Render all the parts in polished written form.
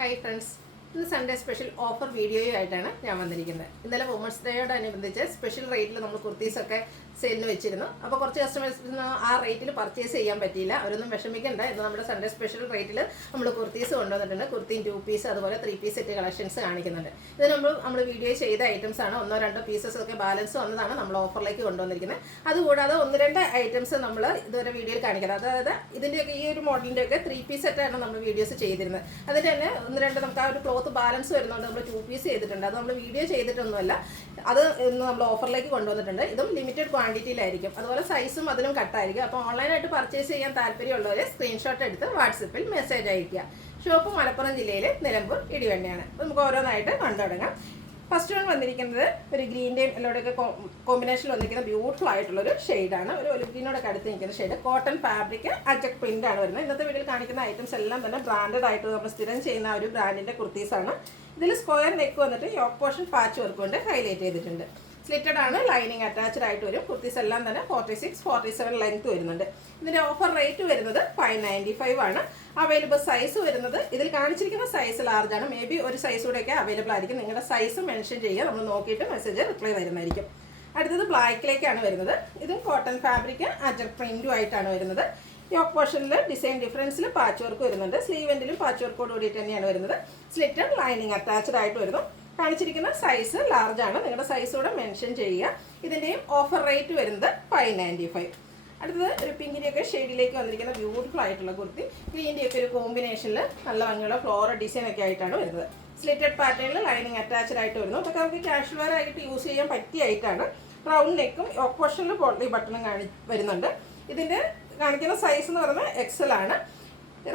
Hi friends, this is Sunday special offer video ആയിട്ടാണ് ഞാൻ വന്നിരിക്കുന്നത്. ഇന്നലെ വുമൻസ് ഡേയോടനുബന്ധിച്ച് സ്പെഷ്യൽ റേറ്റിൽ നമ്മൾ കുർത്തീസ് ഒക്കെ സെയിലിന് വെച്ചിരുന്നു. അപ്പോൾ കുറച്ച് കസ്റ്റമേഴ്സിന് ആ റേറ്റിൽ പർച്ചേസ് ചെയ്യാൻ പറ്റിയില്ല. അവരൊന്നും വിഷമിക്കണ്ട. ഇന്ന് നമ്മുടെ സൺഡേ സ്പെഷ്യൽ റേറ്റിൽ നമ്മൾ കുർത്തീസ് കൊണ്ടുവന്നിട്ടുണ്ട്. കുർത്തിയും 2 പീസ് അതുപോലെ 3 പീസ് സെറ്റ് കളക്ഷൻസ് കാണിക്കുന്നുണ്ട്. ഇത് നമ്മൾ വീഡിയോ ചെയ്ത ഐറ്റംസ് ആണ്. 1-2 പീസസ് ഒക്കെ ബാലൻസ് വന്നതാണ് നമ്മൾ ഓഫറിലേക്ക് കൊണ്ടുവന്നിരിക്കുന്നത്. അതുകൂടാതെ 1-2 ഐറ്റംസ് നമ്മൾ ഇതുവരെ വീഡിയോയിൽ കാണിക്കുന്നത്. അതായത് ഇതിൻ്റെയൊക്കെ ഈ ഒരു മോഡലിൻ്റെയൊക്കെ 3 പീസ് സെറ്റാണ് നമ്മൾ വീഡിയോസ് ചെയ്തിരുന്നത്. അതിന് തന്നെ 1-2 നമുക്ക് ആ ഒരു ക്ലോത്ത് ബാലൻസ് വരുന്നുണ്ട്. നമ്മൾ 2 പീസ് ചെയ്തിട്ടുണ്ട്. അത് നമ്മൾ വീഡിയോ ചെയ്തിട്ടൊന്നുമല്ല. അത് ഇന്ന് നമ്മൾ ഓഫറിലേക്ക് കൊണ്ടുവന്നിട്ടുണ്ട്. ഇതും ലിമിറ്റഡ് ക്വാണ്ടിറ്റിയിലായിരിക്കും. അതുപോലെ സൈസും അതിലും കട്ടായിരിക്കും. അപ്പോൾ ഓൺലൈനായിട്ട് പർച്ചേസ് ചെയ്യാൻ താല്പര്യമുള്ളവർ സ്ക്രീൻഷോട്ട് എടുത്ത് വാട്സപ്പിൽ മെസ്സേജ് അയയ്ക്കുക. ഷോപ്പ് മലപ്പുറം ജില്ലയിൽ നിലമ്പൂർ ഇടിവണ്ടിയാണ്. അപ്പോൾ നമുക്ക് ഓരോന്നായിട്ട് കണ്ടു തുടങ്ങാം. ഫസ്റ്റ് വൺ വന്നിരിക്കുന്നത് ഒരു ഗ്രീൻ്റെയും എല്ലോടെയൊക്കെ കോമ്പിനേഷനിൽ വന്നിരിക്കുന്ന ബ്യൂട്ടിഫുൾ ആയിട്ടുള്ളൊരു ഷെയ്ഡാണ്. ഒരു ഒലിവ് ഗ്രീനോടൊക്കെ അടുത്ത് നിൽക്കുന്ന ഷെയ്ഡ്. കോട്ടൺ ഫാബ്രിക് അജക് പ്രിൻ്റ് ആണ് വരുന്നത്. ഇന്നത്തെ വീഡിയോയിൽ കാണിക്കുന്ന ഐറ്റംസ് എല്ലാം തന്നെ ബ്രാൻഡഡ് ആയിട്ട് നമ്മൾ സ്ഥിരം ചെയ്യുന്ന ഒരു ബ്രാൻഡിൻ്റെ കുർത്തീസാണ്. ഇതിൽ സ്ക്വയർ നെക്ക് വന്നിട്ട് യോക്ക് പോർഷൻ പാച്ച് വർക്ക് കൊണ്ട് ഹൈലൈറ്റ് ചെയ്തിട്ടുണ്ട്. സ്ലിറ്റഡ് ആണ്, ലൈനിങ് അറ്റാച്ച്ഡ് ആയിട്ട് വരും. കുർത്തീസ് എല്ലാം തന്നെ 46-47 ലെങ്ത് വരുന്നുണ്ട്. ഇതിൻ്റെ ഓഫർ റേറ്റ് വരുന്നത് 595 ആണ്. അവൈലബിൾ സൈസ് വരുന്നത് ഇതിൽ കാണിച്ചിരിക്കുന്ന സൈസ് ലാർജ് ആണ്. മേ ബി ഒരു സൈസ് കൂടെയൊക്കെ അവൈലബിൾ ആയിരിക്കും. നിങ്ങളുടെ സൈസ് മെൻഷൻ ചെയ്യുക, നമ്മൾ നോക്കിയിട്ട് മെസ്സേജ് റിപ്ലൈ വരുന്നതായിരിക്കും. അടുത്തത് ബ്ലാക്കിലേക്കാണ് വരുന്നത്. ഇതും കോട്ടൺ ഫാബ്രിക് അജക് പ്രിന്റും ആയിട്ടാണ് വരുന്നത്. യോക്ക് പോർഷനിൽ ഡിസൈൻ ഡിഫറൻസിൽ പാച്ച് വർക്ക് വരുന്നുണ്ട്. സ്ലീവ് എൻഡിലും പാച്ച് വർക്കോട് കൂടിയിട്ട് തന്നെയാണ് വരുന്നത്. സ്ലിറ്റഡ് ലൈനിങ് അറ്റാച്ച്ഡ് ആയിട്ട് വരുന്നു. കാണിച്ചിരിക്കുന്ന സൈസ് ലാർജ് ആണ്. നിങ്ങളുടെ സൈസ് കൂടെ മെൻഷൻ ചെയ്യുക. ഇതിൻ്റെയും ഓഫർ റേറ്റ് വരുന്നത് 595. അടുത്തത് ഒരു പിങ്കിൻ്റെയൊക്കെ ഷെയ്ഡിലേക്ക് വന്നിരിക്കുന്ന ബ്യൂട്ടിഫുൾ ആയിട്ടുള്ള കുർത്തി. ഗ്രീൻ്റെയൊക്കെ ഒരു കോമ്പിനേഷനിൽ നല്ല ഭംഗിയുള്ള ഫ്ലോറൽ ഡിസൈൻ ഒക്കെ ആയിട്ടാണ് വരുന്നത്. സ്ലിറ്റഡ് പാറ്റേണിൽ ലൈനിങ് അറ്റാച്ച്ഡ് ആയിട്ട് വരുന്നു. അതൊക്കെ നമുക്ക് കാഷ്വൽ വെയർ ആയിട്ട് യൂസ് ചെയ്യാൻ പറ്റിയ ആയിട്ടാണ്. റൗണ്ട് നെക്കും യോക്ക് പോർഷനിൽ പോട്ട്ലി ബട്ടണും വരുന്നുണ്ട്. ഇതിൻ്റെ കാണിക്കുന്ന സൈസ് എന്ന് പറയുന്നത് XL ആണ്.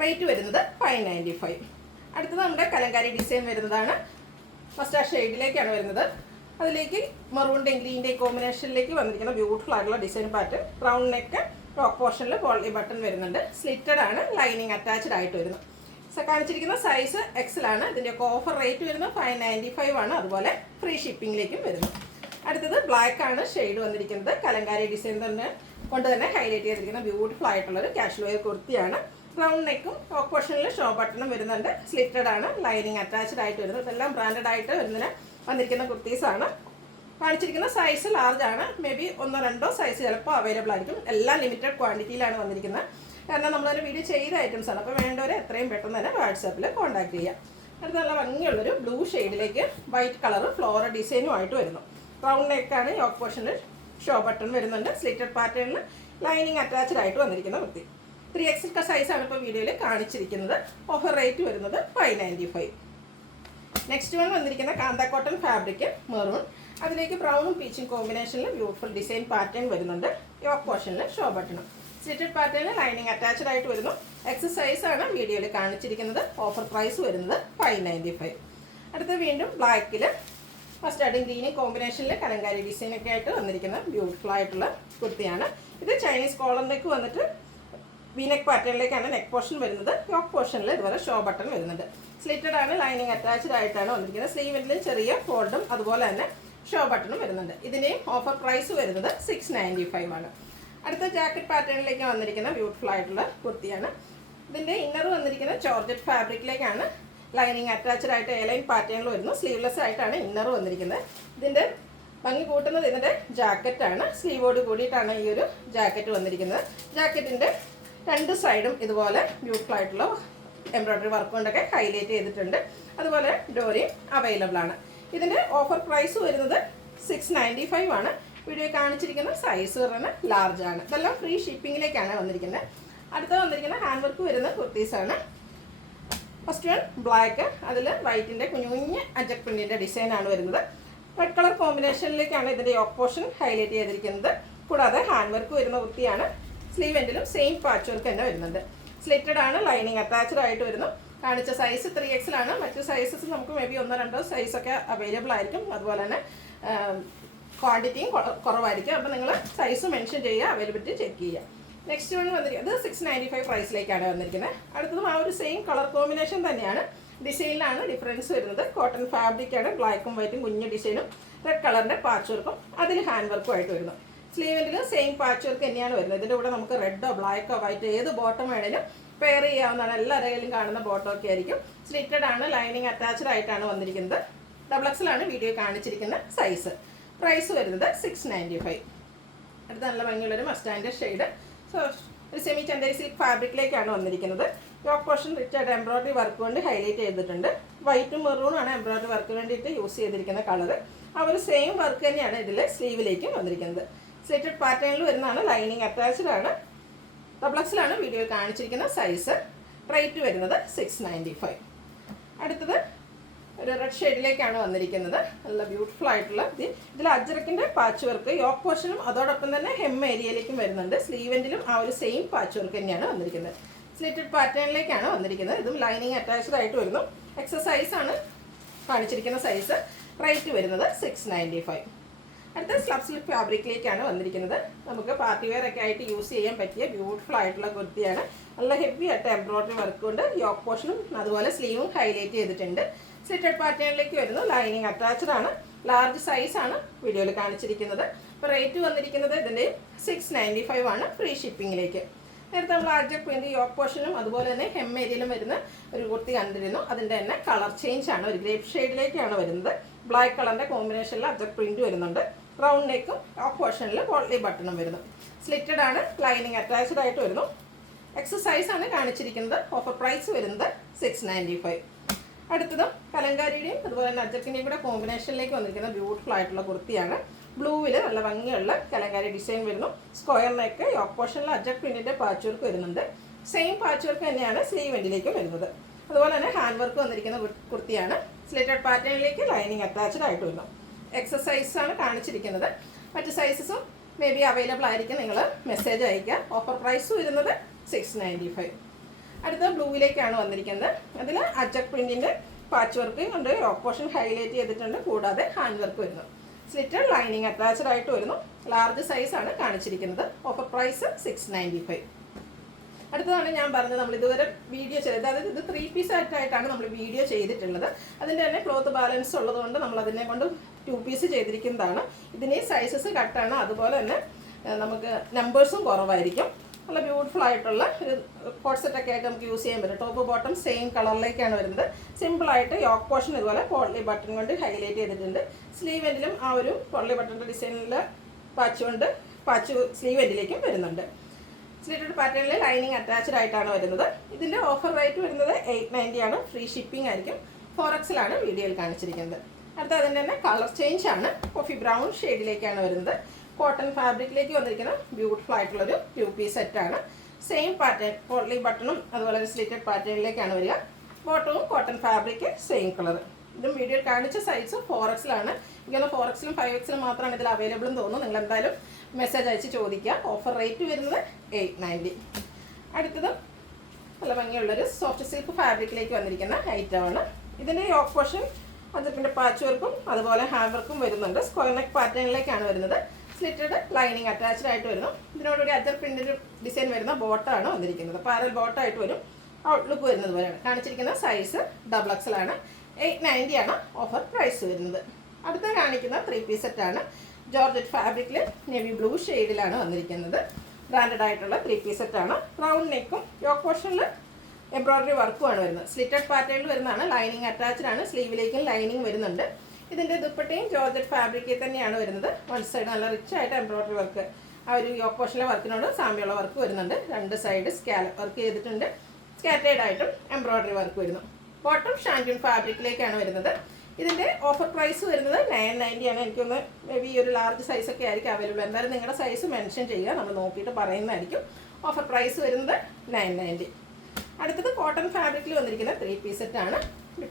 റേറ്റ് വരുന്നത് 595. അടുത്തത് നമ്മുടെ കലങ്കാരി ഡിസൈൻ വരുന്നതാണ്. ഫസ്റ്റ് ആ ഷെയ്ഡിലേക്കാണ് വരുന്നത്. അതിലേക്ക് മറൂണിൻ്റെയും ഗ്രീൻ്റെയും കോമ്പിനേഷനിലേക്ക് വന്നിരിക്കുന്ന ബ്യൂട്ടിഫുൾ ആയിട്ടുള്ള design pattern. Round neck top പോർഷനിൽ പോളി ബട്ടൺ വരുന്നുണ്ട്. സ്ലിറ്റഡ് ആണ്, ലൈനിങ് അറ്റാച്ച്ഡ് ആയിട്ട് വരുന്നു. കാണിച്ചിരിക്കുന്ന സൈസ് XL ആണ്. ഇതിൻ്റെയൊക്കെ ഓഫർ റേറ്റ് വരുന്നത് 595 ആണ്. അതുപോലെ ഫ്രീ ഷിപ്പിങ്ങിലേക്കും വരുന്നു. അടുത്തത് ബ്ലാക്ക് ആണ് ഷെയ്ഡ് വന്നിരിക്കുന്നത്. കലങ്കാരി ഡിസൈൻ കൊണ്ട് തന്നെ ഹൈലൈറ്റ് ചെയ്തിരിക്കുന്ന ബ്യൂട്ടിഫുൾ ആയിട്ടുള്ളൊരു കാഷ്വൽ വെയർ കുർത്തിയാണ്. റൗണ്ട് നെക്കും ടോപ്പ് പോർഷനിൽ ഷോ ബട്ടണും വരുന്നുണ്ട്. സ്ലിറ്റഡ് ആണ്, ലൈനിങ് അറ്റാച്ച്ഡ് ആയിട്ട് വരുന്നത്. ഇതെല്ലാം ബ്രാൻഡഡ് ആയിട്ട് വന്നിരിക്കുന്ന കുർത്തീസാണ്. കാണിച്ചിരിക്കുന്ന സൈസ് ലാർജ് ആണ്. മേ ബി 1-2 സൈസ് ചിലപ്പോൾ അവൈലബിൾ ആയിരിക്കും. എല്ലാം ലിമിറ്റഡ് ക്വാണ്ടിറ്റിയിലാണ് വന്നിരിക്കുന്നത്. കാരണം നമ്മളൊരു വീഡിയോ ചെയ്ത ഐറ്റംസ് ആണ്. അപ്പോൾ വേണ്ടവർ എത്രയും പെട്ടെന്ന് തന്നെ വാട്സാപ്പിൽ കോൺടാക്ട് ചെയ്യാം. അടുത്ത നല്ല ഭംഗിയുള്ളൊരു ബ്ലൂ ഷെയ്ഡിലേക്ക് വൈറ്റ് കളർ ഫ്ലോറൽ ഡിസൈനും ആയിട്ട് വരുന്നു. റൗണ്ട് നെക്കാണ്, യോക്ക് പോർഷനിൽ ഷോ ബട്ടൺ വരുന്നുണ്ട്. സ്ലിറ്റഡ് പാറ്റേണിൽ ലൈനിങ് അറ്റാച്ച്ഡ് ആയിട്ട് വന്നിരിക്കുന്ന കുർത്തി. 3XL സൈസാണ് ഇപ്പോൾ വീഡിയോയിൽ കാണിച്ചിരിക്കുന്നത്. ഓഫർ റേറ്റ് വരുന്നത് 595. നെക്സ്റ്റ് വൺ വന്നിരിക്കുന്ന കാന്ത കോട്ടൺ ഫാബ്രിക് മെറൂൺ. അതിലേക്ക് ബ്രൗണും പീച്ചും കോമ്പിനേഷനിൽ ബ്യൂട്ടിഫുൾ ഡിസൈൻ പാറ്റേൺ വരുന്നുണ്ട്. യോക്ക് പോർഷനിൽ ഷോ ബട്ടണും. സ്ലിറ്റഡ് പാറ്റേണിൽ ലൈനിങ് അറ്റാച്ച്ഡ് ആയിട്ട് വരുന്നു. XL സൈസാണ് വീഡിയോയിൽ കാണിച്ചിരിക്കുന്നത്. ഓഫർ പ്രൈസ് വരുന്നത് 595. അടുത്ത വീണ്ടും ബ്ലാക്കിൽ മസ്റ്റാർഡും ഗ്രീനും കോമ്പിനേഷനിൽ കലങ്കാരി ഡിസൈനൊക്കെ ആയിട്ട് വന്നിരിക്കുന്ന ബ്യൂട്ടിഫുൾ ആയിട്ടുള്ള കുർത്തിയാണ്. ഇത് ചൈനീസ് കോളറിലേക്ക് വന്നിട്ട് വീനെക്ക് പാറ്റേണിലേക്കാണ് നെക്ക് പോർഷൻ വരുന്നത്. യോക്ക് പോർഷനിൽ ഇതുപോലെ ഷോ ബട്ടൺ വരുന്നുണ്ട്. സ്ലിറ്റഡ് ആണ്, ലൈനിങ് അറ്റാച്ച്ഡ് ആയിട്ടാണ് വന്നിരിക്കുന്നത്. സ്ലീവിലും ചെറിയ ഫോൾഡും അതുപോലെ തന്നെ ഷോ ബട്ടണും വരുന്നുണ്ട്. ഇതിൻ്റെയും ഓഫർ പ്രൈസ് വരുന്നത് 695 ആണ്. അടുത്ത ജാക്കറ്റ് പാറ്റേണിലേക്ക് വന്നിരിക്കുന്ന ബ്യൂട്ടിഫുൾ ആയിട്ടുള്ള കുർത്തിയാണ്. ഇതിൻ്റെ ഇന്നർ വന്നിരിക്കുന്ന ജോർജറ്റ് ഫാബ്രിക്കിലേക്കാണ്. ലൈനിങ് അറ്റാച്ച്ഡ് ആയിട്ട് എലൈൻ പാറ്റേണിൽ വരുന്നു. സ്ലീവ്ലെസ് ആയിട്ടാണ് ഇന്നർ വന്നിരിക്കുന്നത്. ഇതിൻ്റെ ഭംഗി കൂട്ടുന്നത് ഇതിൻ്റെ ജാക്കറ്റാണ്. സ്ലീവോട് കൂടിയിട്ടാണ് ഈ ഒരു ജാക്കറ്റ് വന്നിരിക്കുന്നത്. ജാക്കറ്റിൻ്റെ 2 സൈഡും ഇതുപോലെ ബ്യൂട്ടിഫുൾ ആയിട്ടുള്ള എംബ്രോയ്ഡറി വർക്ക് കൊണ്ടൊക്കെ ഹൈലൈറ്റ് ചെയ്തിട്ടുണ്ട്. അതുപോലെ ഡോറിയും അവൈലബിൾ ആണ്. ഇതിൻ്റെ ഓഫർ പ്രൈസ് വരുന്നത് 695 ആണ്. വീഡിയോ കാണിച്ചിരിക്കുന്ന സൈസ് പറയുന്നത് ലാർജ് ആണ്. ഇതെല്ലാം ഫ്രീ ഷിപ്പിങ്ങിലേക്കാണ് വന്നിരിക്കുന്നത്. അടുത്ത വന്നിരിക്കുന്ന ഹാൻഡ് വർക്ക് വരുന്ന കുർത്തീസാണ്. ഫസ്റ്റ് വൺ ബ്ലാക്ക്, അതിൽ വൈറ്റിൻ്റെ കുഞ്ഞു അജക് പ്രിന്റിൻ്റെ ഡിസൈനാണ് വരുന്നത്. റെഡ് കളർ കോമ്പിനേഷനിലേക്കാണ് ഇതിൻ്റെ യോക്ക് പോർഷൻ ഹൈലൈറ്റ് ചെയ്തിരിക്കുന്നത്. കൂടാതെ ഹാൻഡ് വർക്ക് വരുന്ന കുർത്തിയാണ്. സ്ലീവ് എൻഡിലും സെയിം പാച്ച് വർക്ക് തന്നെ വരുന്നുണ്ട്. സ്ലിറ്റഡ് ആണ്, ലൈനിങ് അറ്റാച്ച്ഡ് ആയിട്ട് വരുന്നു. കാണിച്ച സൈസ് 3XL ആണ്. മറ്റു സൈസസ് നമുക്ക് മേ ബി 1-2 സൈസൊക്കെ അവൈലബിൾ ആയിരിക്കും. അതുപോലെ തന്നെ ക്വാണ്ടിറ്റിയും കുറവായിരിക്കും. അപ്പോൾ നിങ്ങൾ സൈസ് മെൻഷൻ ചെയ്യുക, അവൈലബിലിറ്റി ചെക്ക് ചെയ്യുക. നെക്സ്റ്റ് വൺ വന്നിരിക്കുന്നത് 695 പ്രൈസിലേക്കാണ് വന്നിരിക്കുന്നത്. അടുത്തതും ആ ഒരു സെയിം കളർ കോമ്പിനേഷൻ തന്നെയാണ്. ഡിസൈനിലാണ് ഡിഫറൻസ് വരുന്നത്. കോട്ടൺ ഫാബ്രിക്കാണ്. ബ്ലാക്കും വൈറ്റും കുഞ്ഞു ഡിസൈനും റെഡ് കളറിൻ്റെ പാച്ച് വർക്കും അതിൽ ഹാൻഡ് വർക്കും ആയിട്ട് വരുന്നു. സ്ലീവിൽ സെയിം പാച്ച് വർക്ക് തന്നെയാണ് വരുന്നത്. ഇതിൻ്റെ കൂടെ നമുക്ക് റെഡോ ബ്ലാക്കോ വൈറ്റ് ഏത് ബോട്ടം വേണേലും പെയർ ചെയ്യാവുന്നതാണ്. എല്ലാവരുടെയും കാണുന്ന ബോട്ടം ഒക്കെ ആയിരിക്കും. സ്ലിറ്റഡ് ആണ്, ലൈനിങ് അറ്റാച്ച്ഡ് ആയിട്ടാണ് വന്നിരിക്കുന്നത്. ഡബിൾ എക്സലാണ് വീഡിയോ കാണിച്ചിരിക്കുന്ന സൈസ്. പ്രൈസ് വരുന്നത് 695. അടുത്ത നല്ല ഭംഗിയുള്ളൊരു മസ്റ്റാൻഡ് ഷെയ്ഡ്. സോ ഒരു സെമി ചന്ദേരി സിൽക്ക് ഫാബ്രിക്കിലേക്കാണ് വന്നിരിക്കുന്നത്. യോക്ക് പോർഷൻ റിച്ച് ആയിട്ട് എംബ്രോയിഡറി വർക്ക് കൊണ്ട് ഹൈലൈറ്റ് ചെയ്തിട്ടുണ്ട്. വൈറ്റും മെറൂണും ആണ് എംബ്രോയിഡറി വർക്ക് വേണ്ടിയിട്ട് യൂസ് ചെയ്തിരിക്കുന്ന കളർ. ആ ഒരു സെയിം വർക്ക് തന്നെയാണ് ഇതിൽ സ്ലീവിലേക്കും വന്നിരിക്കുന്നത്. സ്ലിറ്റഡ് പാറ്റേണിൽ വരുന്നതാണ്, ലൈനിങ് അറ്റാച്ച്ഡ് ആണ്. ഡബിൾ എക്സലാണ് വീഡിയോയിൽ കാണിച്ചിരിക്കുന്ന സൈസ്. റേറ്റ് വരുന്നത് 695. അടുത്തത് ഒരു റെഡ് ഷെയ്ഡിലേക്കാണ് വന്നിരിക്കുന്നത്. നല്ല ബ്യൂട്ടിഫുൾ ആയിട്ടുള്ള ഇതിൽ അജ്രക്കിൻ്റെ പാച്ച് വർക്ക് യോക്ക് പോർഷനും അതോടൊപ്പം തന്നെ ഹെം ഏരിയയിലേക്കും വരുന്നുണ്ട്. സ്ലീവെൻറ്റിലും ആ ഒരു സെയിം പാച്ച് വർക്ക് തന്നെയാണ് വന്നിരിക്കുന്നത്. സ്ലിറ്റഡ് പാറ്റേണിലേക്കാണ് വന്നിരിക്കുന്നത്. ഇതും ലൈനിങ് അറ്റാച്ച്ഡ് ആയിട്ട് വരുന്നു. എക്സസൈസ് ആണ് കാണിച്ചിരിക്കുന്ന സൈസ്. റേറ്റ് വരുന്നത് 695. അടുത്ത സ്ലബ് സിൽക്ക് ഫാബ്രിക്കിലേക്കാണ് വന്നിരിക്കുന്നത്. നമുക്ക് പാർട്ടി വെയർ ഒക്കെ ആയിട്ട് യൂസ് ചെയ്യാൻ പറ്റിയ ബ്യൂട്ടിഫുൾ ആയിട്ടുള്ള കുർത്തിയാണ്. നല്ല ഹെവി ആയിട്ട് എംബ്രോയിഡറി വർക്ക് കൊണ്ട് യോക്ക് പോർഷനും അതുപോലെ സ്ലീവും ഹൈലൈറ്റ് ചെയ്തിട്ടുണ്ട്. സ്ലിറ്റഡ് പാറ്റേണിലേക്ക് വരുന്നു. ലൈനിങ് അറ്റാച്ച്ഡ് ആണ്. ലാർജ് സൈസ് ആണ് വീഡിയോയിൽ കാണിച്ചിരിക്കുന്നത്. അപ്പോൾ റേറ്റ് വന്നിരിക്കുന്നത് ഇതിൻ്റെ 695 ആണ്, ഫ്രീ ഷിപ്പിങ്ങിലേക്ക്. നേരത്തെ നമ്മൾ ആജക് പ്രിന്റ് യോക്ക് പോർഷനും അതുപോലെ തന്നെ ഹെം ഏരിയയിലും വരുന്ന ഒരു കുർത്തി കണ്ടിരുന്നു. അതിൻ്റെ തന്നെ കളർ ചേഞ്ച് ആണ്, ഒരു ഗ്രേപ്പ് ഷെയ്ഡിലേക്കാണ് വരുന്നത്. ബ്ലാക്ക് കളറിൻ്റെ കോമ്പിനേഷനിൽ അജക് പ്രിന്റ് വരുന്നുണ്ട്. റൗണ്ട് നെക്കും യോക്ക് പോർഷനിൽ പോട്ട്ലി ബട്ടണും വരുന്നു. സ്ലിറ്റഡ് ആണ്, ലൈനിങ് അറ്റാച്ച്ഡ് ആയിട്ട് വരുന്നു. എക്സസൈസ് ആണ് കാണിച്ചിരിക്കുന്നത്. ഓഫർ പ്രൈസ് വരുന്നത് 695. അടുത്തതും കലങ്കാരിയുടെയും അതുപോലെ തന്നെ അജക്കിൻ്റെയും കൂടെ കോമ്പിനേഷനിലേക്ക് വന്നിരിക്കുന്ന ബ്യൂട്ടിഫുൾ ആയിട്ടുള്ള കുർത്തിയാണ്. ബ്ലൂവിൽ നല്ല ഭംഗിയുള്ള കലങ്കാരി ഡിസൈൻ വരുന്നു. സ്ക്വയർ നെക്ക്, യോക്ക് പോർഷനിൽ അജക് പ്രിന്റിൻ്റെ പാച്ച് വർക്ക് വരുന്നുണ്ട്. സെയിം പാച്ച് വർക്ക് തന്നെയാണ് സ്ലീവ് എൻഡിലേക്ക് വരുന്നത്. അതുപോലെ തന്നെ ഹാൻഡ് വർക്ക് വന്നിരിക്കുന്ന കുർത്തിയാണ്. സ്ലിറ്റഡ് പാറ്റേണിലേക്ക് ലൈനിങ് അറ്റാച്ച്ഡ് ആയിട്ട് വരുന്നു. എക്സസൈസ് ആണ് കാണിച്ചിരിക്കുന്നത്. മറ്റ് സൈസസും മേ ബി അവൈലബിൾ ആയിരിക്കും. നിങ്ങൾ മെസ്സേജ് അയയ്ക്കുക. ഓഫർ പ്രൈസ് വരുന്നത് 695. അടുത്ത ബ്ലൂവിലേക്കാണ് വന്നിരിക്കുന്നത്. അതിൽ അജക് പ്രിന്റിൻ്റെ പാച്ച് വർക്ക് ഉണ്ട്. യോക്ക് പോർഷൻ ഹൈലൈറ്റ് ചെയ്തിട്ടുണ്ട്. കൂടാതെ ഹാൻഡ് വർക്ക് വരുന്നു. സ്ലിറ്റഡ് ലൈനിങ് അറ്റാച്ച്ഡ് ആയിട്ട് വരുന്നു. ലാർജ് സൈസ് ആണ് കാണിച്ചിരിക്കുന്നത്. Offer price 695. അടുത്തതാണ് ഞാൻ പറഞ്ഞത്, നമ്മൾ ഇതുവരെ വീഡിയോ ചെയ്തത്, അതായത് ഇത് 3 പീസ് ആയിട്ടാണ് നമ്മൾ വീഡിയോ ചെയ്തിട്ടുള്ളത്. അതിൻ്റെ തന്നെ ക്ലോത്ത് ബാലൻസ് ഉള്ളതുകൊണ്ട് നമ്മൾ അതിനെ കൊണ്ട് 2 പീസ് ചെയ്തിരിക്കുന്നതാണ്. ഇതിന് സൈസസ് കട്ടാണ്. അതുപോലെ തന്നെ നമുക്ക് നമ്പേഴ്സും കുറവായിരിക്കും. നല്ല ബ്യൂട്ടിഫുൾ ആയിട്ടുള്ള ഒരു കോട്ട് സെറ്റൊക്കെ ആയിട്ട് നമുക്ക് യൂസ് ചെയ്യാൻ പറ്റും. ടോപ്പ് ബോട്ടം സെയിം കളറിലേക്കാണ് വരുന്നത്. സിമ്പിളായിട്ട് യോക്ക് പോർഷൻ ഇതുപോലെ പോട്ട്ലി ബട്ടൺ കൊണ്ട് ഹൈലൈറ്റ് ചെയ്തിട്ടുണ്ട്. സ്ലീവ് എൻഡിലും ആ ഒരു പോട്ട്ലി ബട്ടണിൻ്റെ ഡിസൈനിൽ പാച്ച് സ്ലീവ് എൻഡിലേക്കും വരുന്നുണ്ട്. സ്ലിറ്റഡ് പാറ്റേണിൽ ലൈനിങ് അറ്റാച്ച്ഡ് ആയിട്ടാണ് വരുന്നത്. ഇതിൻ്റെ ഓഫർ റേറ്റ് വരുന്നത് 890 ആണ്. ഫ്രീ ഷിപ്പിംഗ് ആയിരിക്കും. 4XL ആണ് വീഡിയോയിൽ കാണിച്ചിരിക്കുന്നത്. അടുത്ത അതിൻ്റെ തന്നെ കളർ ചേഞ്ച് ആണ്. കോഫി ബ്രൗൺ ഷെയ്ഡിലേക്കാണ് വരുന്നത്. കോട്ടൺ ഫാബ്രിക്കിലേക്ക് വന്നിരിക്കുന്ന ബ്യൂട്ടിഫുൾ ആയിട്ടുള്ളൊരു 2 പീസ് സെറ്റാണ്. സെയിം പാറ്റേൺ പോട്ട്ലി ബട്ടണും അതുപോലെ ഒരു സ്ലിറ്റഡ് പാറ്റേണിലേക്കാണ് വരിക. ബോട്ടവും കോട്ടൺ ഫാബ്രിക് സെയിം കളർ. ഇതും വീഡിയോയിൽ കാണിച്ച സൈസ് 4XL ആണ്. ഇങ്ങനെ 4XL 5XL മാത്രമാണ് ഇതിൽ അവൈലബിൾ എന്ന് തോന്നുന്നു. നിങ്ങൾ എന്തായാലും മെസ്സേജ് അയച്ച് ചോദിക്കുക. ഓഫർ റേറ്റ് വരുന്നത് 890. അടുത്തത് നല്ല ഭംഗിയുള്ളൊരു സോഫ്റ്റ് സിൽക്ക് ഫാബ്രിക്കിലേക്ക് വന്നിരിക്കുന്ന ഐറ്റമാണ്. ഇതിൻ്റെ യോക്ക് പോർഷൻ അതിൻ്റെ പാച്ച് വർക്കും അതുപോലെ ഹാൻഡ് വർക്കും വരുന്നുണ്ട്. സ്ക്വയർ നെക്ക് പാറ്റേണിലേക്കാണ് വരുന്നത്. സ്ലിറ്റഡ് ലൈനിങ് അറ്റാച്ച്ഡ് ആയിട്ട് വരുന്നു. ഇതിനോടുകൂടി അജക് പ്രിന്റിൻ്റെ ഡിസൈൻ വരുന്ന ബോട്ടാണ് വന്നിരിക്കുന്നത്. പാരൽ ബോട്ടായിട്ട് വരും. ഔട്ട്ലുക്ക് വരുന്നത് പോലെയാണ്. കാണിച്ചിരിക്കുന്ന സൈസ് ഡബിൾ XL ആണ്. 890 ആണ് ഓഫർ പ്രൈസ് വരുന്നത്. അടുത്ത കാണിക്കുന്ന 3 പീസ് സെറ്റാണ്. ജോർജറ്റ് ഫാബ്രിക്കിൽ നേവി ബ്ലൂ ഷെയ്ഡിലാണ് വന്നിരിക്കുന്നത്. ബ്രാൻഡഡ് ആയിട്ടുള്ള 3 പീസ് സെറ്റാണ്. റൗണ്ട് നെക്കും യോക്ക് പോർഷനിൽ എംബ്രോയിഡറി വർക്കുമാണ് വരുന്നത്. സ്ലിറ്റഡ് പാറ്റേണിൽ വരുന്നതാണ്. ലൈനിങ് അറ്റാച്ച്ഡ് ആണ്. സ്ലീവിലേക്കും ലൈനിങ് വരുന്നുണ്ട്. ഇതിൻ്റെ ദുപ്പട്ടയും ജോർജറ്റ് ഫാബ്രിക്കിൽ തന്നെയാണ് വരുന്നത്. വൺ സൈഡ് നല്ല റിച്ച് ആയിട്ട് എംബ്രോയിഡറി വർക്ക്, ആ ഒരു യോക്ക് പോർഷനിലെ വർക്കിനോട് സാമ്യമുള്ള വർക്ക് വരുന്നുണ്ട്. 2 സൈഡ് സ്കാലപ്പ് വർക്ക് ചെയ്തിട്ടുണ്ട്. സ്കാറ്റേഡ് ആയിട്ടും എംബ്രോയിഡറി വർക്ക് വരുന്നു. ബോട്ടം ഷാൻഡ്യൂൺ ഫാബ്രിക്കിലേക്കാണ് വരുന്നത്. ഇതിൻ്റെ ഓഫർ പ്രൈസ് വരുന്നത് 990 ആണ്. എനിക്കൊന്ന് മേ ബി ഒരു ലാർജ് സൈസൊക്കെ ആയിരിക്കും അവൈലബിൾ. എന്തായാലും നിങ്ങളുടെ സൈസ് മെൻഷൻ ചെയ്യുക, നമ്മൾ നോക്കിയിട്ട് പറയുന്നതായിരിക്കും. ഓഫർ പ്രൈസ് വരുന്നത് 990. അടുത്തത് കോട്ടൺ ഫാബ്രിക്കിൽ വന്നിരിക്കുന്ന 3 പീസ് സെറ്റാണ്.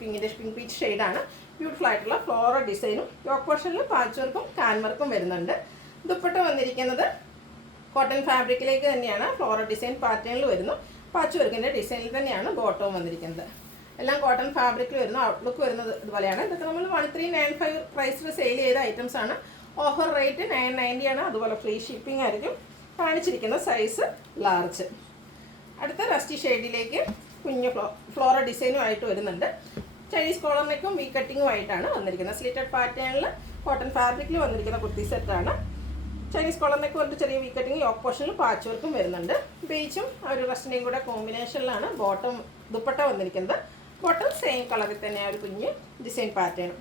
പിങ്കിൻ്റെ പിങ്ക് പീച്ച് ഷെയ്ഡാണ്. ബ്യൂട്ടിഫുൾ ആയിട്ടുള്ള ഫ്ലോറൽ ഡിസൈനും യോക്ക് പോർഷനിൽ പാച്ച് വർക്കും ഹാൻഡ് വർക്കും വരുന്നുണ്ട്. ദുപ്പട്ട വന്നിരിക്കുന്നത് കോട്ടൺ ഫാബ്രിക്കിലേക്ക് തന്നെയാണ്. ഫ്ലോറൽ ഡിസൈൻ പാറ്റേണിൽ വരുന്നു. പാച്ച് വർക്കിൻ്റെ ഡിസൈനിൽ തന്നെയാണ് ബോട്ടവും വന്നിരിക്കുന്നത്. എല്ലാം കോട്ടൺ ഫാബ്രിക്കിൽ വരുന്നു. ഔട്ട്ലുക്ക് വരുന്നത് ഇതുപോലെയാണ്. ഇതൊക്കെ നമ്മൾ 1395 പ്രൈസിൽ സെയിൽ ചെയ്ത ഐറ്റംസ് ആണ്. ഓഫർ റേറ്റ് 990 ആണ്. അതുപോലെ ഫ്രീ ഷിപ്പിംഗ് ആയിരിക്കും. കാണിച്ചിരിക്കുന്ന സൈസ് ലാർജ്. അടുത്ത റസ്റ്റി ഷെയ്ഡിലേക്ക് കുഞ്ഞു ഫ്ലോറൽ ഡിസൈനും ആയിട്ട് വരുന്നുണ്ട്. ചൈനീസ് കോളർ നെക്കും വി കട്ടിങ്ങും ആയിട്ടാണ് വന്നിരിക്കുന്നത്. സ്ലിറ്റഡ് പാറ്റേണിൽ കോട്ടൺ ഫാബ്രിക്കിൽ വന്നിരിക്കുന്ന കുർത്തി സെറ്റാണ്. ചൈനീസ് കോളർ നെക്ക് കൊണ്ട് ചെറിയ വി കട്ടിങ് യോക്ക് പോർഷനിൽ പാച്ച് വർക്കും വരുന്നുണ്ട്. ബീച്ചും ഒരു റസ്റ്റിൻ്റെയും കൂടെ കോമ്പിനേഷനിലാണ് ബോട്ടം ദുപ്പട്ട വന്നിരിക്കുന്നത്. ബോട്ടം സെയിം കളറിൽ തന്നെ ഒരു കുഞ്ഞ് design pattern.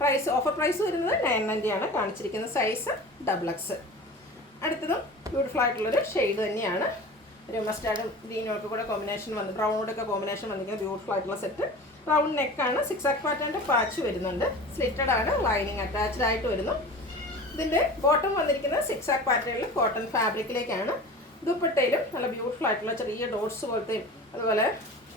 Price offer price വരുന്നത് 990 ആണ്. കാണിച്ചിരിക്കുന്ന സൈസ് XXL. അടുത്തതും ബ്യൂട്ടിഫുൾ ആയിട്ടുള്ളൊരു ഷെയ്ഡ് തന്നെയാണ്. ഒരു മസ്റ്റാർഡും ഗ്രീനൊക്കെ കൂടെ കോമ്പിനേഷൻ വന്ന് ബ്രൗണോടൊക്കെ കോമ്പിനേഷൻ വന്നിരിക്കുന്ന ബ്യൂട്ടിഫുൾ ആയിട്ടുള്ള സെറ്റ്. റൗണ്ട് നെക്കാണ്. 6 പാറ്റേണിൻ്റെ പാച്ച് വരുന്നുണ്ട്. സ്ലിറ്റഡ് ആണ്. ലൈനിങ് അറ്റാച്ച്ഡ് ആയിട്ട് വരുന്നു. ഇതിൻ്റെ ബോട്ടം വന്നിരിക്കുന്നത് 6 പാറ്റേണിൽ കോട്ടൺ ഫാബ്രിക്കിലേക്കാണ്. ദുപ്പട്ടയിലും നല്ല ബ്യൂട്ടിഫുൾ ആയിട്ടുള്ള ചെറിയ ഡോട്ട്സ് പോലത്തെയും അതുപോലെ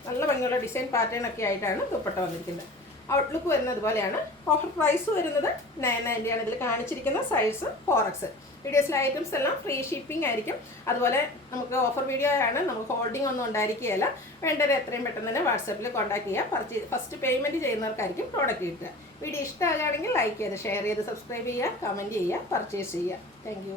നല്ല ഭംഗിയുള്ള ഡിസൈൻ പാറ്റേൺ ഒക്കെ ആയിട്ടാണ് ദുപ്പട്ട വന്നിരിക്കുന്നത്. ഔട്ട്ലുക്ക് വരുന്നത് ഇതുപോലെയാണ്. ഓഫർ പ്രൈസ് വരുന്നത് 990 ആണ്. ഇതിൽ കാണിച്ചിരിക്കുന്ന സൈസ് 4XL. വീഡിയോസിലെ ഐറ്റംസ് എല്ലാം ഫ്രീ ഷിപ്പിംഗ് ആയിരിക്കും. അതുപോലെ നമുക്ക് ഓഫർ വീഡിയോ ആണ്, നമുക്ക് ഹോൾഡിംഗ് ഒന്നും ഉണ്ടായിരിക്കുകയില്ല. വേണ്ടവരെ എത്രയും പെട്ടെന്ന് തന്നെ വാട്സാപ്പിൽ കോൺടാക്ട് ചെയ്യുക. ഫസ്റ്റ് പേയ്മെൻറ്റ് ചെയ്യുന്നവർക്കായിരിക്കും പ്രോഡക്റ്റ് കിട്ടുക. വീഡിയോ ഇഷ്ടമാകുകയാണെങ്കിൽ ലൈക്ക് ചെയ്ത് ഷെയർ ചെയ്ത് സബ്സ്ക്രൈബ് ചെയ്യുക, കമൻറ്റ് ചെയ്യുക, പർച്ചേസ് ചെയ്യുക. താങ്ക്